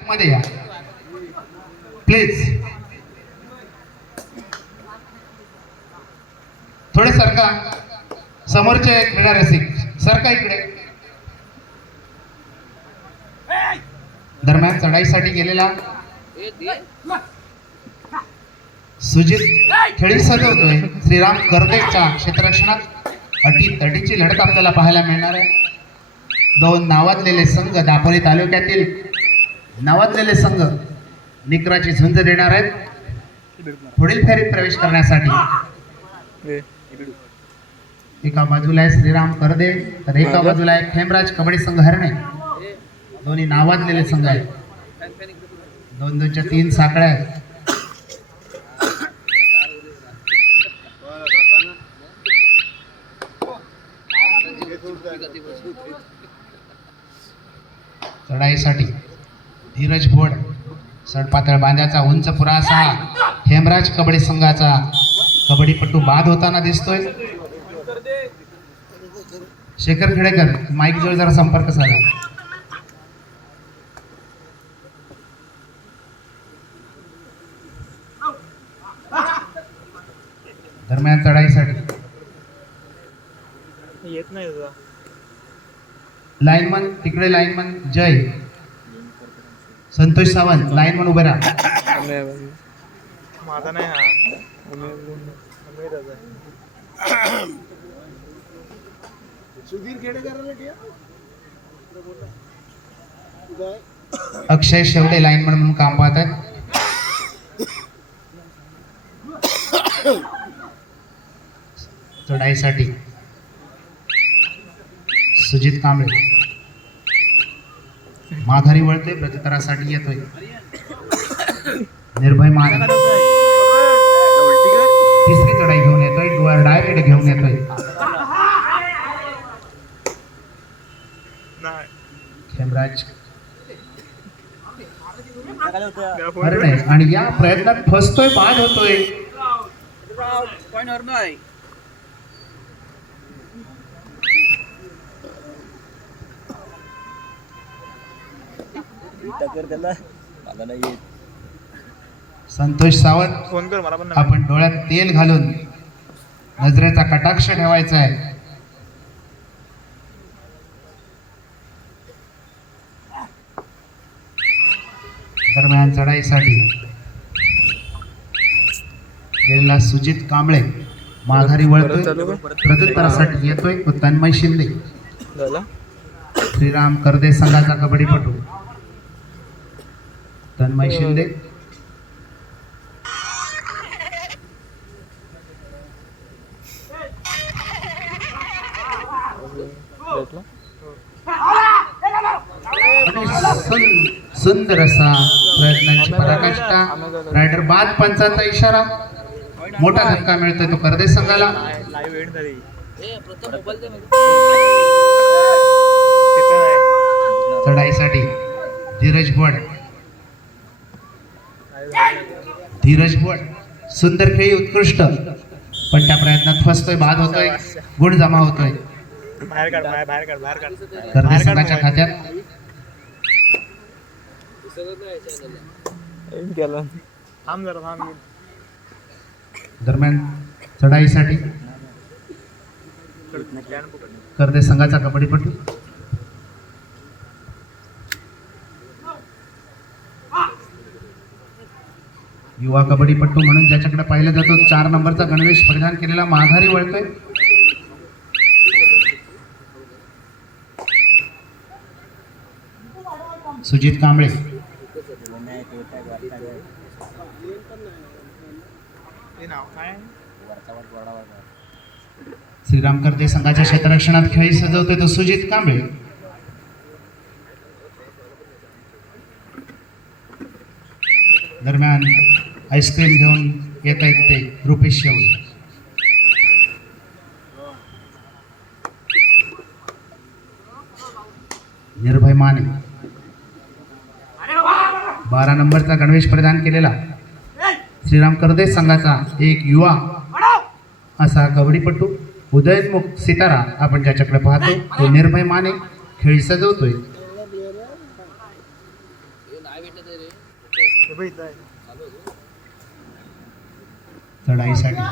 मध्ये या प्लीज. थोडे सरका, समोरचे क्रीडा रसिक सरका इकडे. दरम्यान चढाईसाठी गेलेला सुजित खेळी सजवतोय. श्रीराम कर्देच्या क्षेत्ररक्षणात अटीतटीची लढत आपल्याला पाहायला मिळणार आहे. दोन नावाजलेले संघ, दापोली तालुक्यातील नावाजलेले संघ निकराची झुंज देणार आहेत पुढील फेरीत प्रवेश करण्यासाठी. एका बाजूला आहे श्रीराम कर्दे तर एका बाजूला आहे खेमराज कबड्डी संघ हरणे. दोन्ही नावाजलेले संघ आहेत. 2-2च्या 3 साखळ्या आहेत. चढाईसाठी धीरज भोड सडपातळ बांध्याचा उंच पुरा असा हेमराज कबड्डी संघाचा कबड्डीपटू बाद होताना दिसतोय. शेखर खेडेकर माईक जवळ जरा संपर्क साधा. दरम्यान चढाईसाठी येत नाही लाईनमन तिकडे लाईनमन जय संतोष सावंत लाईनमन उभे राहा. माझा नाही हा अक्षय शेवडे लाईनमन म्हणून काम पाहतात. चढाईसाठी सुजित कांबळे माघारी वळतोय, प्रत्युत्तरासाठी येतोय. निर्भय मान तिसरी चढाई घेऊन येतोय. डुअर डायरेक्ट घेऊन येतोय. खेमराज आणि या प्रयत्नात फसतोय, बाद होतोय. संतोष सावंत फोन कर मला पण. आपण डोळ्यात तेल घालून नजरेचा कटाक्ष ठेवायचा आहे. दरम्यान चढाईसाठी गेलेला सुजित कांबळे माघारी वळतोय, प्रत्युत्तरासाठी येतोय. तो तन्मय शिंदे श्रीराम कर्दे संघाचा कबड्डीपटू तन्मय शिंदे. सुंदर असा प्रयत्नांची पराकाष्ठा. रायडर बाद, पंचाचा इशारा. मोठा धक्का मिळतोय तो कर्दे संघाला. चढाईसाठी धीरज भोड सुंदर खेळी, उत्कृष्ट, पण त्या प्रयत्नात फसतोय, बाद होतोय, गुण जमा होतोय. कर्दे संघाच्या खात्यात. दरम्यान चढाईसाठी कर्दे संघाचा कबड्डीपटू युवा कबड्डीपटू म्हणून ज्याच्याकडे पाहिलं जातो 4 नंबरचा गणवेश परिधान केलेला माघारी वळतोय. सुजित कांबळे श्रीराम कर्दे संघाच्या क्षेत्ररक्षणात खेळी सजवतोय तो सुजित कांबळे. दरम्यान आईस्क्रीम घेऊन येत आहेत ते रुपेश शेवळे. निर्भय माने 12 नंबरचा गणवेश परिधान केलेला श्रीराम कर्दे संघाचा एक युवा असा कबड्डीपटू उदयनमुख सितारा आपण ज्याच्याकडे पाहतो तो निर्भय माने खेळी सजवतोय. हे बघ इथं आहे. चढाईसाठी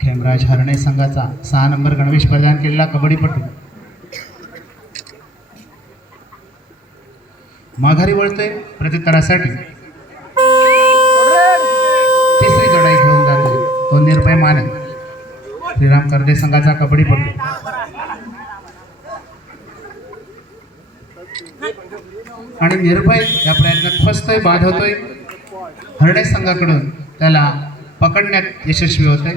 खेमराज हरणे संघाचा 6 नंबर गणवेश प्रदान केलेला कबड्डीपटू माघारी वळतोय प्रत्युत्तरासाठी. तिसरी चढाई घेऊन जातोय तो निर्भय माने श्रीराम कर्दे संघाचा कबड्डीपटू. आणि निर्भय या प्रयत्नात फसतोय, बाद होतोय. हरणे संघाकडून त्याला पकडण्यात यशस्वी होते.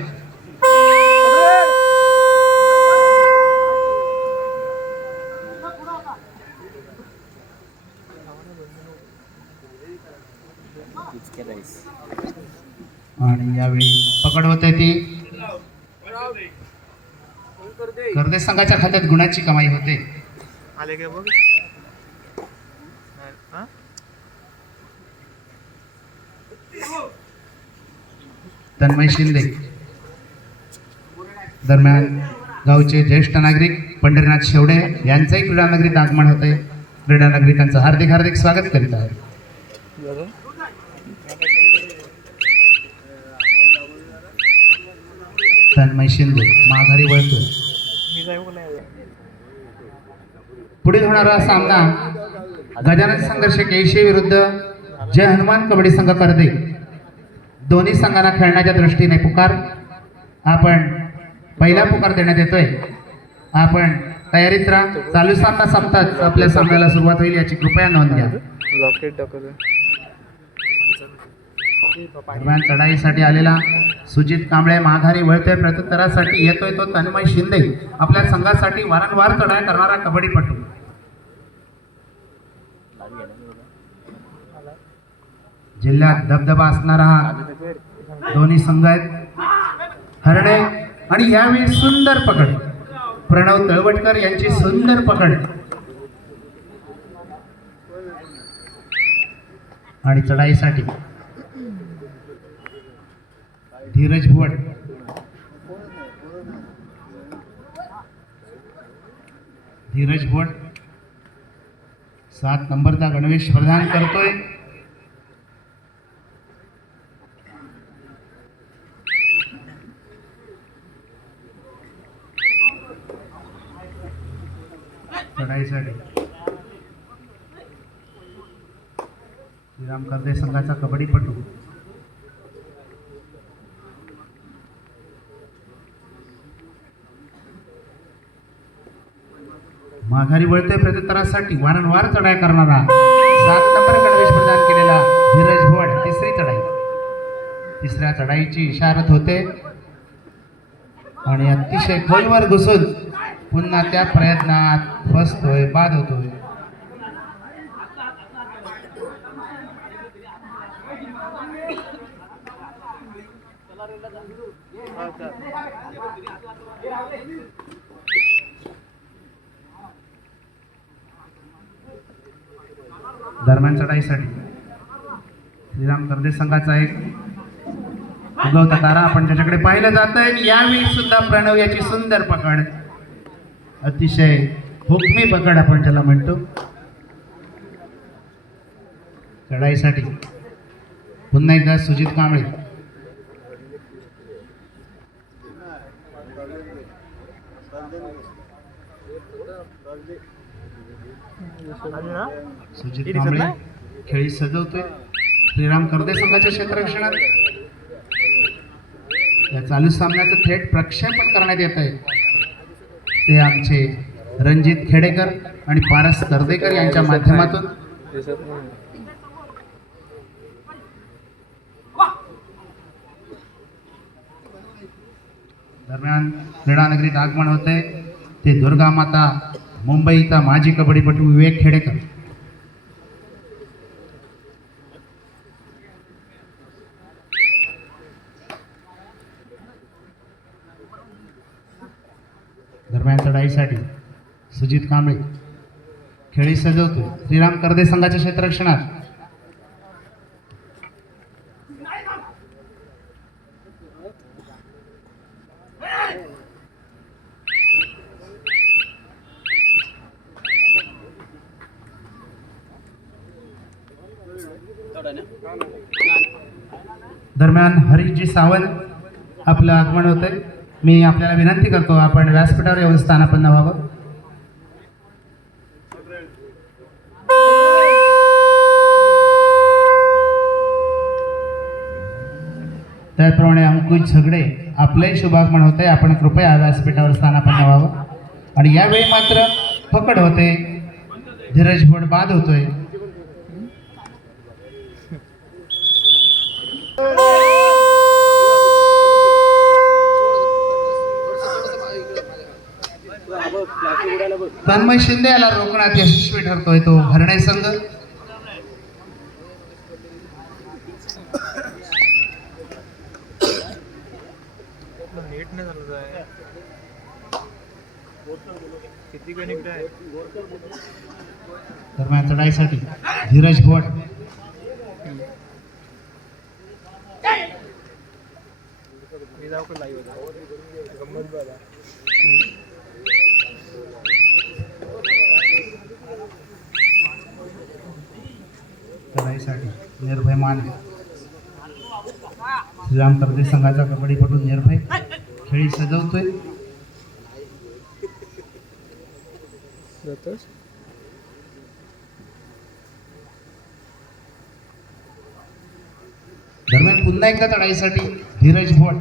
आणि यावेळी पकड होते ती कर्दे संघाच्या खात्यात गुणाची कमाई होते. आले काय बघ. हा? तन्मय शिंदे दरम्यान गावचे ज्येष्ठ नागरिक पंढरीनाथ शेवडे यांचंही क्रीडा नगरीत आगमन होते. क्रीडा नगरी त्यांचं हार्दिक हार्दिक स्वागत करीत आहे. तन्मय शिंदे माघारी वळतो. मी जाऊ का नाही? पुढील होणारा सामना गजानन संघर्ष केशे विरुद्ध जय हनुमान कबड्डी संघ कर्दे. दोन्ही संघांना खेळण्याच्या दृष्टीने पुकार आपण पहिला पुकार देण्यात येतोय. आपण तयारीत राहा. चालू सामना संपताच आपल्या सामन्याला सुरुवात होईल याची कृपया नोंद घ्या. लॉकेट टाकलं. दरम्यान चढाईसाठी आलेला सुजित कांबळे माघारी वळतोय. प्रत्युत्तरासाठी येतोय तो तन्मय शिंदे आपल्या संघासाठी वारंवार चढाई करणारा कबड्डीपटू. जिल्ह्यात दबदबा असणारा हा दोन्ही संघ आहेत. हरणे आणि यावेळी सुंदर पकड प्रणव तळवटकर यांची सुंदर पकड. आणि चढाईसाठी धीरज भुवट धीरज भुवट 7 नंबरचा गणवेश प्रदान करतोय. चढाईसाठी श्रीराम कर्दे संघाचा कबड्डीपटू माघारी वळतोय. प्रत्युत्तरासाठी वारंवार चढाई करणारा 7 नंबर गणवेश प्रदान केलेला धीरज भोड. तिसरी चढाई तिसऱ्या चढाईची इशारत होते आणि अतिशय खोलवर घुसून पुन्हा त्या प्रयत्नात फसतोय, बाद होतोय. दरम्यान चढाईसाठी श्रीराम कर्दे संघाचा एक उगवता तारा आपण त्याच्याकडे पाहिलं जात आहे. यावेळी सुद्धा प्रणव याची सुंदर पकड, अतिशय हुकमी पकड आपण त्याला म्हणतो. चढाईसाठी पुन्हा एकदा सुजित कांबळे सुजित कांबळे खेळी सजवतोय. श्रीराम कर्दे संघाच्या क्षेत्ररक्षणात या चालू सामन्याचं थेट प्रक्षेपण करण्यात येत आहे. ते आमचे रणजित खेडेकर आणि पारस कर्देकर यांच्या माध्यमातून. दरम्यान क्रीडा नगरीत आगमन होते ते दुर्गा माता मुंबईचा माजी कबड्डीपटू विवेक खेडेकर. दरम्यान चढाईसाठी सुजित कांबळे खेळी सजवतो. श्रीराम कर्दे संघाच्या क्षेत्ररक्षणात दरम्यान हरीशजी सावंत आपलं आगमन होतंय. मी आपल्याला विनंती करतो आपण व्यासपीठावर येऊन स्थानापन्न व्हावं. त्याचप्रमाणे अंकुश झगडे आपलंही शुभागमन होते. आपण कृपया व्यासपीठावर स्थानापन्न व्हावं. आणि यावेळी मात्र पकड होते, धीरज भोड बाद होतोय. तन्मय शिंदे याला रोखण्यात यशस्वी ठरतोय तो हरणे संघ. नीट नाही झालं आहे. किती गणित आहे. दरम्यान चढाईसाठी धीरज भोड मी जाऊ का लाईव्ह चढाईसाठी निर्भय माने श्रीराम कर्दे संघाचा कबड्डीपटू निर्भय खेळी सजवतोय. जातोस दरम्यान पुन्हा एकदा चढाईसाठी धीरज भोड.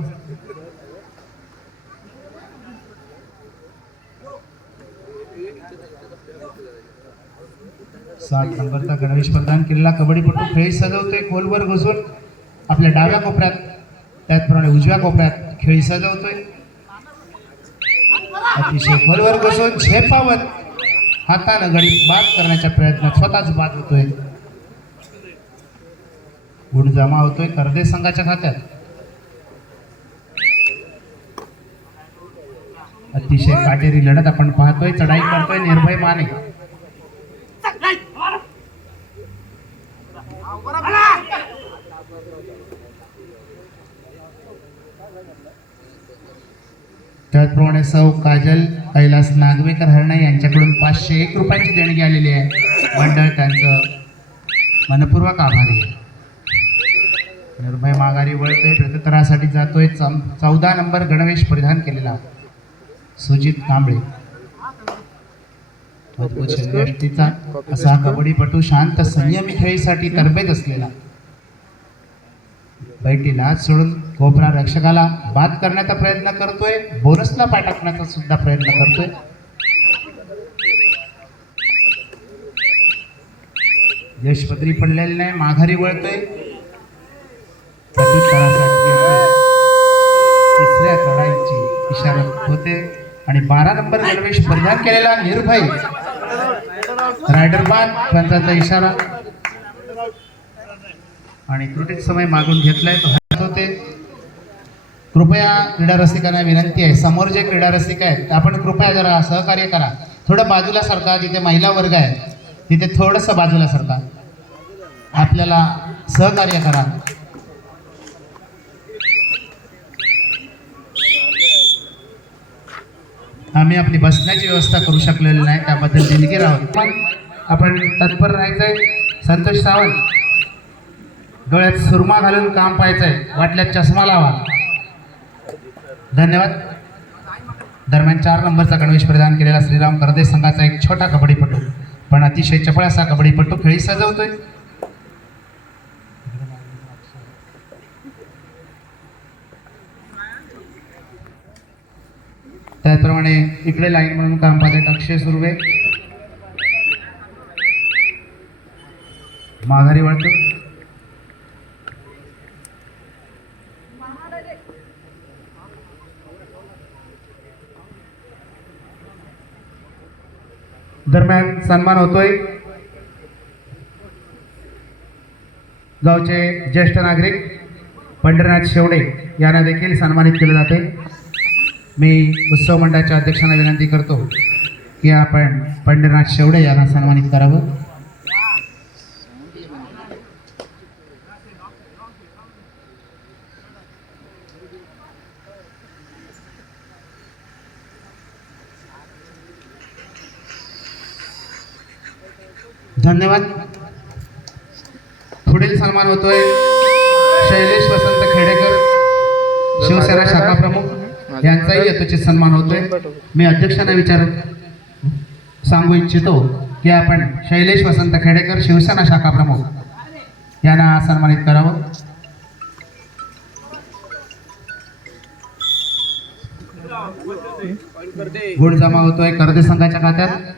सात नंबरचा गणवेश प्रदान केलेला कबड्डीपटू खेळी सजवतोय. खोलवर घुसून आपल्या डाव्या कोपऱ्यात त्याचप्रमाणे उजव्या कोपऱ्यात खेळी सजवतोय. अतिशय खोलवर घुसून झेपावत हातानं गडी बाद करण्याच्या प्रयत्नात स्वतःच बाद होतोय. गुण जमा होतोय कर्दे संघाच्या खात्यात. अतिशय काटेरी लढत आपण पाहतोय. चढाई करतोय निर्भय माने. त्याचप्रमाणे सौ काजल कैलास नागवेकर हरणे यांच्याकडून 501 रुपयांची देणगी आलेली आहे. मंडळ त्यांचं मनपूर्वक आभारी आहे. निर्भय माघारी वळतोय. प्रत्युत्तरासाठी जातोय. 14 नंबर गणवेश परिधान केलेला सुजित कांबळे. अद्भुत शरीरयष्टीचा असा कबड्डीपटू शांत संयमी खेळीसाठी तरबेज असलेला बैठीला हात सोडून कोपरा रक्षकाला बाद करण्याचा प्रयत्न करतोय. बोनसला पाठवण्याचा सुद्धा प्रयत्न करतोय. यशपत्री पडलेले नाही. माघारी वळतोय. प्रत्युत्तरासाठी तिसऱ्या चढाईची इशारा होते आणि 12 नंबर गणवेश परिधान केलेला निर्भय रायडर बाद पंचाचा इशारा आणि त्रुटीत समय मागून घेतलाय तो हरत होते. कृपया क्रीडा रसिकांना विनंती आहे, समोर जे क्रीडा रसिक आहेत आपण कृपया जरा सहकार्य करा. थोडं बाजूला सरका. जिथे महिला वर्ग आहे तिथे थोडंसं बाजूला सरका. आपल्याला सहकार्य करा. आम्ही आपली बसण्याची व्यवस्था करू शकलेली नाही, त्याबद्दल दिलगीर आहोत. पण आपण तत्पर राहायचंय. संतोष सावंत डोळ्यात सुरमा घालून काम पाहायचंय. वाटल्यात चष्मा लावा. धन्यवाद. दरम्यान 4 नंबरचा गणवेश प्रदान केलेला श्रीराम कर्दे संघाचा एक छोटा कबड्डीपटू पण अतिशय चपळ असा कबड्डीपटू खेळी सजवतोय. त्याचप्रमाणे इकडे लाईन म्हणून काम पाहते अक्षय सुर्वे. माघारी वळतो. दरम्यान सन्मान होतोय. गावचे ज्येष्ठ नागरिक पंढरीनाथ शेवडे यांना देखील सन्मानित केले जाते. मी उत्सव मंडळाच्या अध्यक्षांना विनंती करतो की आपण पंढरीनाथ शेवडे यांना सन्मानित करावं. धन्यवाद. पुढील सन्मान होतोय शैलेश वसंत खेडेकर शिवसेना शाखा प्रमुख यांचाही यथोचित सन्मान होतोय. मी अध्यक्षांना सांगू इच्छितो की आपण शैलेश वसंत खेडेकर शिवसेना शाखा प्रमुख यांना सन्मानित करावं. गुण जमा होतोय कर्दे संघाच्या खात्यात.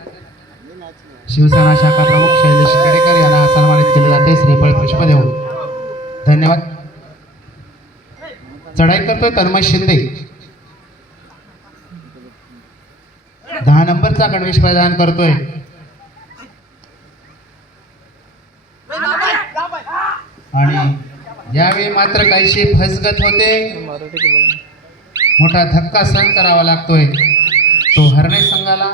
शिवसेना शाखा प्रमुख शैलेश खेडेकर यांना सन्मानित केले जाते श्रीफळ पुष्प देऊन. धन्यवाद. चढाई करतोय तन्मय शिंदे. 10 नंबरचा गणवेश प्रदान करतोय. आणि यावेळी मात्र काहीशी फसगत होते. मराठी की बोलणं. मोठा धक्का सहन करावा लागतोय. तो हरणे संघाला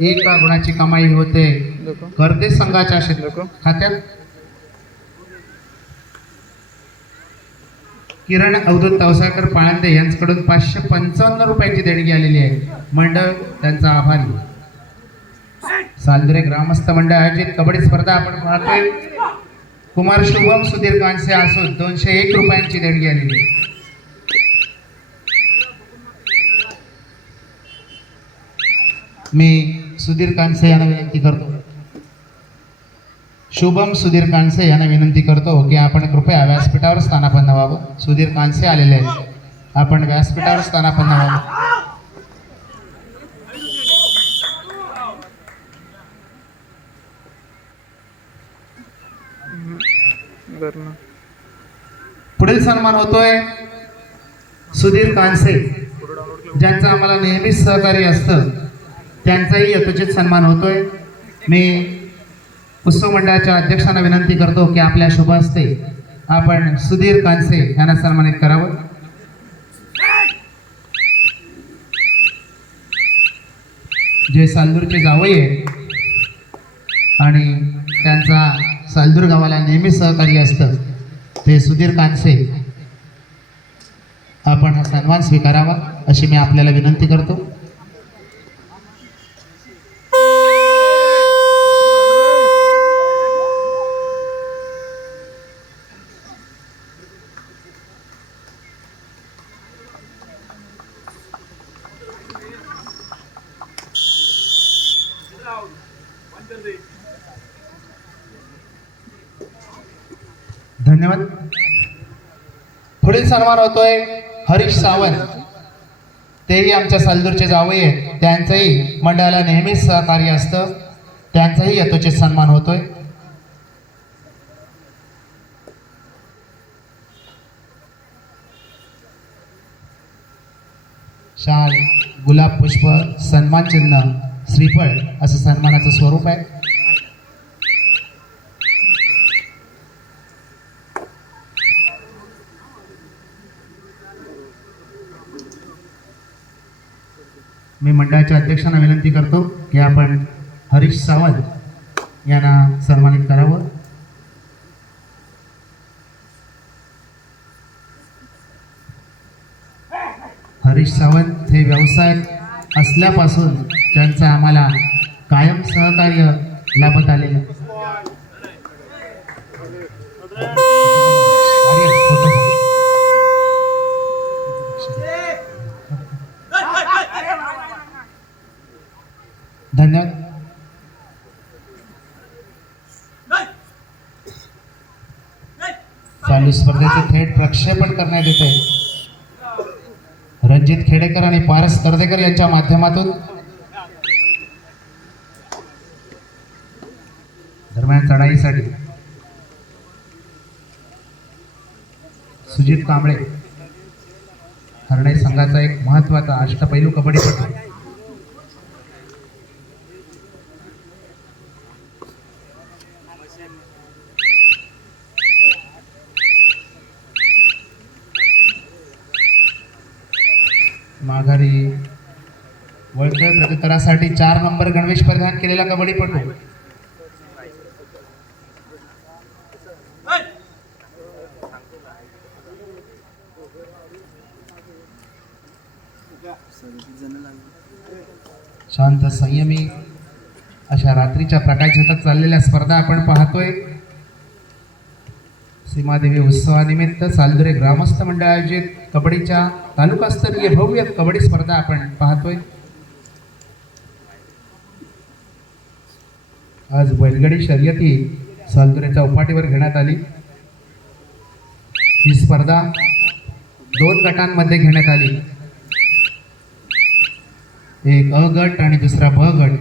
1 गुणाची कमाई होते देखो कर्दे संघाच्या खात्यात. किरण अवधूत तवसाकर पाळंदे यांच्याकडून 555 रुपयांची देणगी आलेली आहे. मंडळ त्यांचा आभारी. सालदरे ग्रामस्थ मंडळ आयोजित कबड्डी स्पर्धा आपण पाहतोय. कुमार शुभम सुधीर कांसे असून 201 रुपयांची देणगी आलेली आहे. मी सुधीर कांसे यांना विनंती करतो. शुभम सुधीर कांसे यांना विनंती करतो की आपण कृपया व्यासपीठावर स्थानापन्न व्हावं. सुधीर कांसे आलेले आहेत. आपण व्यासपीठावर स्थानापन्न व्हावं. करणं. पुढील सन्मान होतोय सुधीर कांसे ज्यांचं आम्हाला नेहमीच सहकार्य असतं. त्यांचाही यथोचित सन्मान होतोय. मी उत्सव मंडळाच्या अध्यक्षांना विनंती करतो की आपल्या शुभ हस्ते आपण सुधीर कांसे यांना सन्मानित करावं. जे सालदूरचे जावई आहे आणि त्यांचा सालदूर गावाला नेहमी सहकार्य असतं ते सुधीर कांसे, आपण हा सन्मान स्वीकारावा अशी मी आपल्याला विनंती करतो. धन्यवाद. पुढील सन्मान होतोय हरीश सावंत. तेही आमच्या सालदूरचे जावई आहेत. त्यांचंही मंडळाला नेहमीच सहकार्य असतं. त्यांचाही यथोचित सन्मान होतोय. शाल, गुलाब पुष्प, सन्मान चिन्ह, श्रीफळ असं सन्मानाचं स्वरूप आहे. मी मंडळाच्या अध्यक्षांना विनंती करतो की आपण हरीश सावंत यांना सन्मानित करावं. हरीश सावंत हे व्यवसायात असल्यापासून त्यांचं आम्हाला कायम सहकार्य लाभत आलेलं. धन्यवाद. चालू स्पर्धेचे थेट प्रक्षेपण करण्यात येते. रणजित खेडेकर आणि पारस कर्देकर यांच्या माध्यमातून दरम्यान चढाईसाठी सुजित कांबळे हरणे संघाचा एक महत्वाचा अष्टपैलू कबड्डीपटू. माघारी वळतोय प्रत्युत्तरासाठी 4 नंबर गणवेश परिधान केलेला कबड्डीपटू. शांत संयमी अशा रात्रीच्या प्रकाशात चाललेल्या स्पर्धा आपण पाहतोय. सीमादेवी उत्सवानिमित्त सालदुरे ग्रामस्थ मंडळ आयोजित कबड्डीच्या तालुकास्तरीय भव्य कबड्डी स्पर्धा आपण पाहतोय. आज बैलगाडी शर्यती सालदुरे चौपाटीवर घेण्यात आली. ही स्पर्धा 2 गटांमध्ये घेण्यात आली. एक अ गट आणि दुसरा ब गट.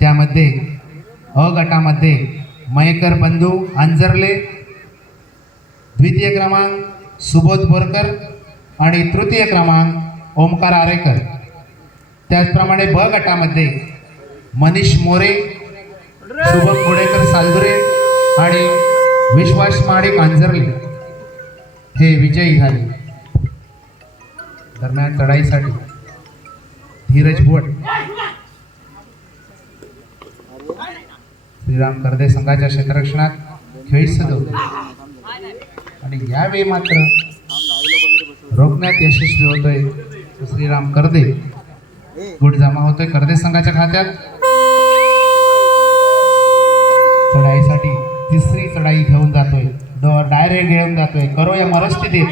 त्यामध्ये अ गटामध्ये मयेकर बंधू अंजरले, द्वितीय क्रमांक सुबोध बोरकर आणि तृतीय क्रमांक ओमकार आरेकर. त्याचप्रमाणे ब गटामध्ये मनीष मोरे, शुभम गोडेकर सालदुरे आणि विश्वास माडिक अंजरले हे विजयी झाले. दरम्यान चढाईसाठी धीरज बोट श्रीराम करदे संघाच्या क्षेत्ररक्षणात खेळी सजवते आणि यावेळी मात्र रोखण्यात यशस्वी होतोय. श्रीराम करदे गुट जमा होतोय करदे संघाच्या खात्यात. चढाईसाठी तिसरी चढाई घेऊन जातोय. डायरेक्ट घेऊन जातोय. करो या मनस्थितीत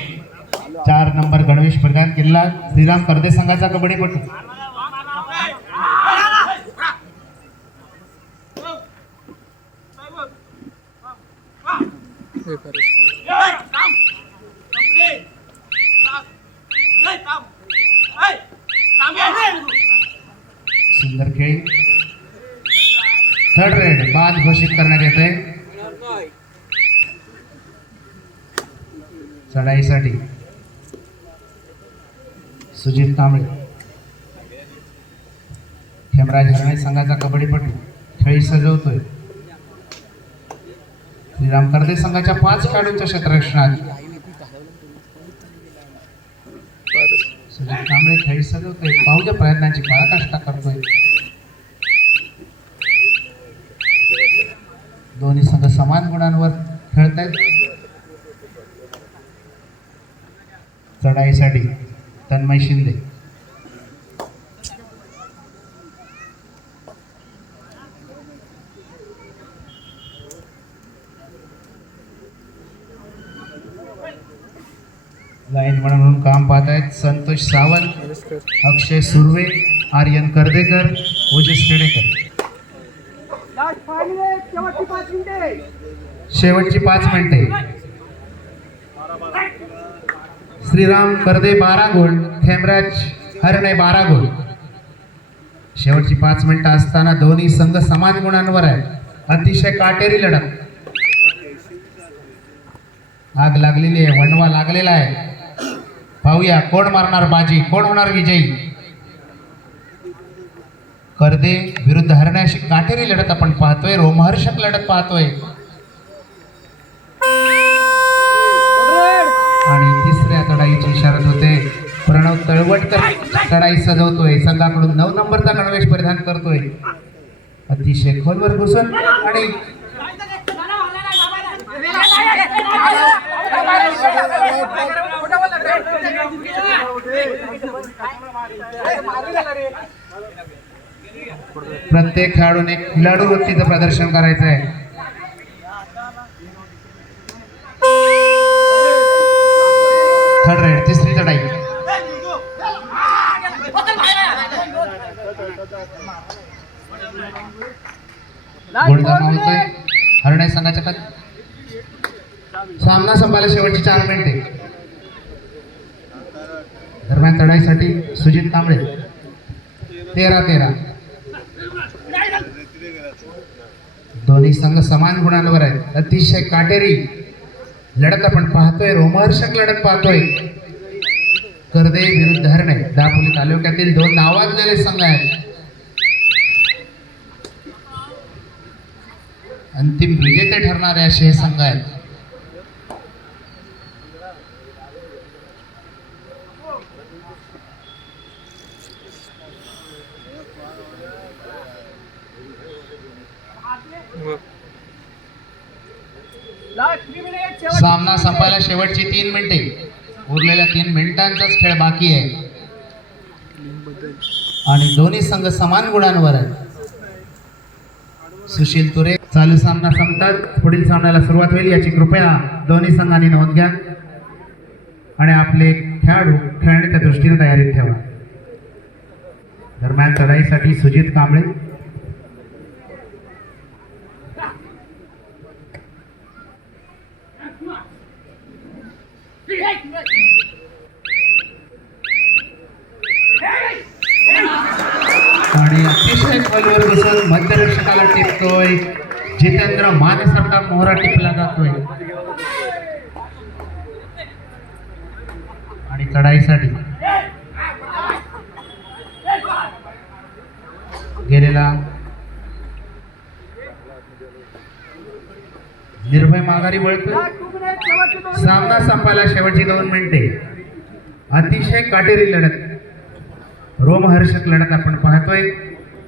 4 नंबर गणवेश प्रदान केला श्रीराम करदे संघाचा कबड्डीपटू. सुंदर खेळ. थर्ड रेड बाद घोषित करण्यात येते. चढाईसाठी सुजित कांबळे हेमराज हरणे संघाचा कबड्डीपटू खेळी सजवतोय. श्रीराम करदे संघाच्या 5 खेळाडूंच्या क्षेत्ररक्षणात सुजित कांबळे खेळी सजवतोय. पाहुच्या प्रयत्नांची पराकाष्ठा करतोय. दोन्ही संघ समान गुणांवर खेळतायत. चढाईसाठी तन्मय शिंदे लाईन म्हणून काम पाहत आहेत. संतोष सावंत, अक्षय सुर्वे, आर्यन करदेकर, ओजस खेडेकर. शेवटची 5 मिनिटे. श्रीराम करदे 12 गुण, हेमराज हरणे 12 गुण. शेवटची 5 मिनिटं असताना दोन्ही संघ समान गुणांवर आहेत. अतिशय काटेरी लढत. आग लागलेली आहे. वणवा लागलेला आहे. पाहूया कोण मारणार बाजी, कोण होणार विजयी. करदे विरुद्ध हरणे अशी काटेरी लढत आपण पाहतोय. रोमहर्षक लढत पाहतोय. आणि तिसऱ्या चढाईची इशारत होते. प्रणव तळवटकर चढाई सजवतोय. संघाकडून 9 नंबरचा गणवेश परिधान करतोय. अतिशय खोलवर घुसून आणि प्रत्येक खेळाडूने खेळाडू वृत्तीचं प्रदर्शन करायचं आहे. थर्ड रेड तिसरी चढाई. गुण जमा होतोय हरणे संघाच्या खात. सामना संपायला शेवटची 4 मिनिटे. दरम्यान चढाईसाठी सुजित कांबळे 13-13. दोन्ही संघ समान गुणांवर आहेत. अतिशय काटेरी लढत आपण पाहतोय. रोमहर्षक लढत पाहतोय. करदे विरुद्ध हरणे दापोली तालुक्यातील 2 नावाजलेले संघ आहेत. अंतिम विजेते ठरणारे असे हे संघ आहेत. सामना संपायला शेवटची 3 मिनिटे. उरलेल्या 3 मिनिटांचाच खेळ बाकी आहे आणि दोन्ही संघ समान गुणांवर आहेत. सुशील तुरे चालू सामना संपतात पुढील सामन्याला सुरुवात होईल याची कृपया दोन्ही संघांनी नोंद घ्या आणि आपले खेळाडू खेळण्याच्या दृष्टीने तयारीत ठेवा. दरम्यान चढाईसाठी सुजित कांबळे, आणि अतिशय खोलवर बसून मध्यरक्षकाला टिपतोय जितेंद्र मानेसारखा मोहरा टिपला जातोय आणि चढाईसाठी गेलेला निर्भय माघारी वळतोय. सामना संपायला शेवटची 2 मिनिटे. अतिशय काटेरी लढत, रोमहर्षक लढत आपण पाहतोय.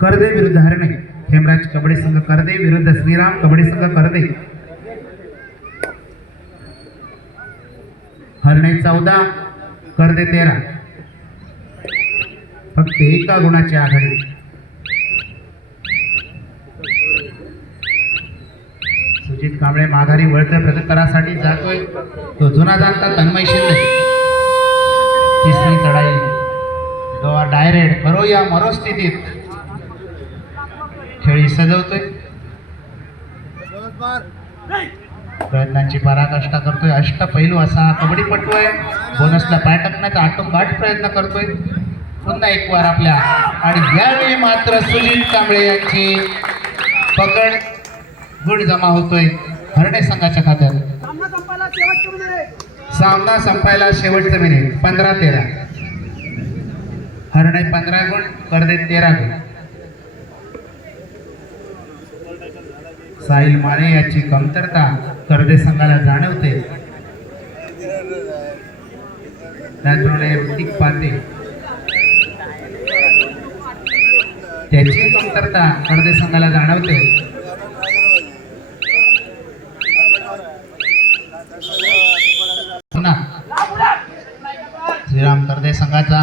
करदे विरुद्ध हरणे. हेमराज कबड्डी संघ करदे विरुद्ध श्रीराम कबड्डी संघ करदे. हरणे 14 करदे 13. फक्त एका गुणाची आघाडी. सुजित कांबळे माघारी वळतोय, प्रत्युत्तरासाठी जातोय तो जुना जाणता तन्मय शिंदे. तिसरी चढाई डायरेक्ट करो या मरो स्थितीत खेळी सजवतोय. प्रयत्नांची पराकाष्ठा करतोय. अष्टपैलू असा कबड्डीपटू आहे. बोनसला पाय टाकण्याचा आटोकाट प्रयत्न करतोय पुन्हा एक वार आपल्या. आणि यावेळी मात्र सुजित कांबळे यांची पकड गुण जमा होतोय हरणे संघाच्या खात्यात. सामना संपायला शेवटचं मिनिट. 15-13. हरणे 15 गुण, करदे 13 गुण. साहिल माने याची कमतरता करदे संघाला जाणवते. त्याचप्रमाणे ऋतिक पाते त्याची कमतरता करदे संघाला जाणवते. श्रीराम करदे संघाचा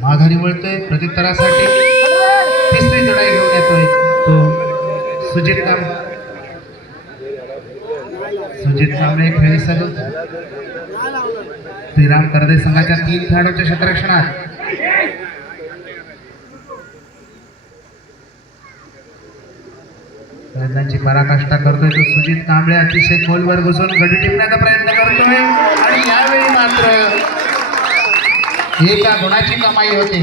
माघारी वळतोय प्रत्युत्तरासाठी. तिसरी चढाई घेऊन येतोय तो सुजित कांबळे खेळी सजवतो. श्रीराम करदे संघाच्या 3 खेळाडूंच्या क्षेत्ररक्षणात. प्रयत्नांची पराकाष्ठा करतोय तो सुजित कांबळे. अतिशय खोलवर घुसून गडी टिपण्याचा प्रयत्न करतोय आणि यावेळी मात्र एका गुणाची कमाई होते.